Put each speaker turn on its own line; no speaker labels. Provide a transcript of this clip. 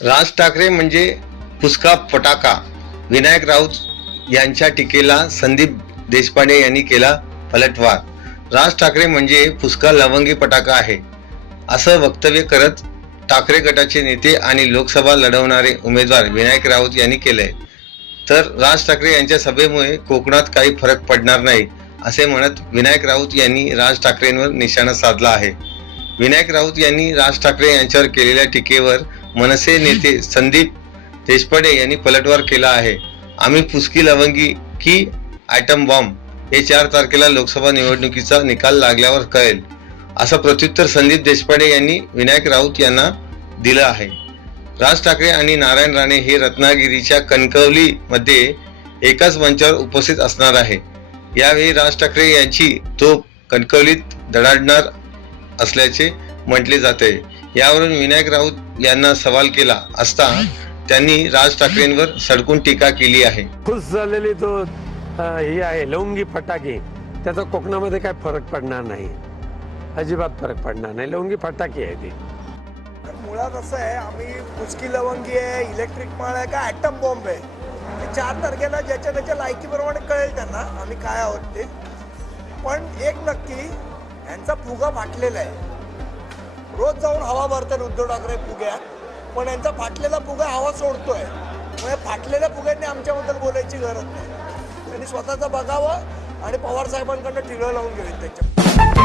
राज ठाकरे म्हणजे फुसका फटाका. विनायक राऊत यांच्या टीकेला संदीप देशपांडे यांनी केला पलटवार. राज ठाकरे म्हणजे फुसका लवंगी पटाका आहे असं वक्तव्य करत ठाकरे गटाचे नेते आणि लोकसभा लढवणारे उमेदवार विनायक राऊत यांनी केलंय. तर राज ठाकरे यांच्या सभेमुळे कोकणात काही फरक पडणार नाही असे म्हणत विनायक राऊत यांनी राज ठाकरेंवर निशाणा साधला आहे. विनायक राऊत यांनी राज ठाकरे यांच्यावर केलेल्या टीकेवर मनसे नेते संदीप देशपांडे यांनी पलटवार केला आहे. आम्ही पुसकी लवंगी की आयटम बॉम्ब हे चार तारखेला लोकसभा निवडणुकीचा निकाल लागल्यावर कळेल असं प्रत्युत्तर संदीप देशपांडे यांनी विनायक राऊत यांना दिलं आहे. राज ठाकरे आणि नारायण राणे हे रत्नागिरीच्या कणकवलीमध्ये एकाच मंचावर उपस्थित असणार आहे. यावेळी राज ठाकरे यांची तोप कणकवलीत धडाडणार असल्याचे म्हटले जाते. यावरून विनायक राऊत यांना सवाल केला असता त्यांनी राज ठाकरेंवर सडकून टीका केली आहे.
खुश झालेली तो ही आहे लवंगी फटाके त्याचा कोकणामध्ये काय फरक पडणार नाही. अजिबात फरक पडणार नाही. लवंगी फटाके आहे ती
मुळात असं आहे आम्ही पुचकी लवंगी आहे इलेक्ट्रिक माळ आहे का ॲटम बॉम्ब आहे. ते चार तारखेला ज्याच्या त्याच्या लायकीप्रमाणे कळेल त्यांना आम्ही काय आहोत ते. पण एक नक्की यांचा फुगा फाटलेला आहे. रोज जाऊन हवा भरतात उद्धव ठाकरे फुग्यात पण यांचा फाटलेला फुगा हवा सोडतोय. म्हणजे फाटलेल्या फुग्यांनी आमच्याबद्दल बोलायची गरज नाही. त्यांनी स्वतःचं बघावं आणि पवार साहेबांकडनं टिळं लावून घेईल त्याच्या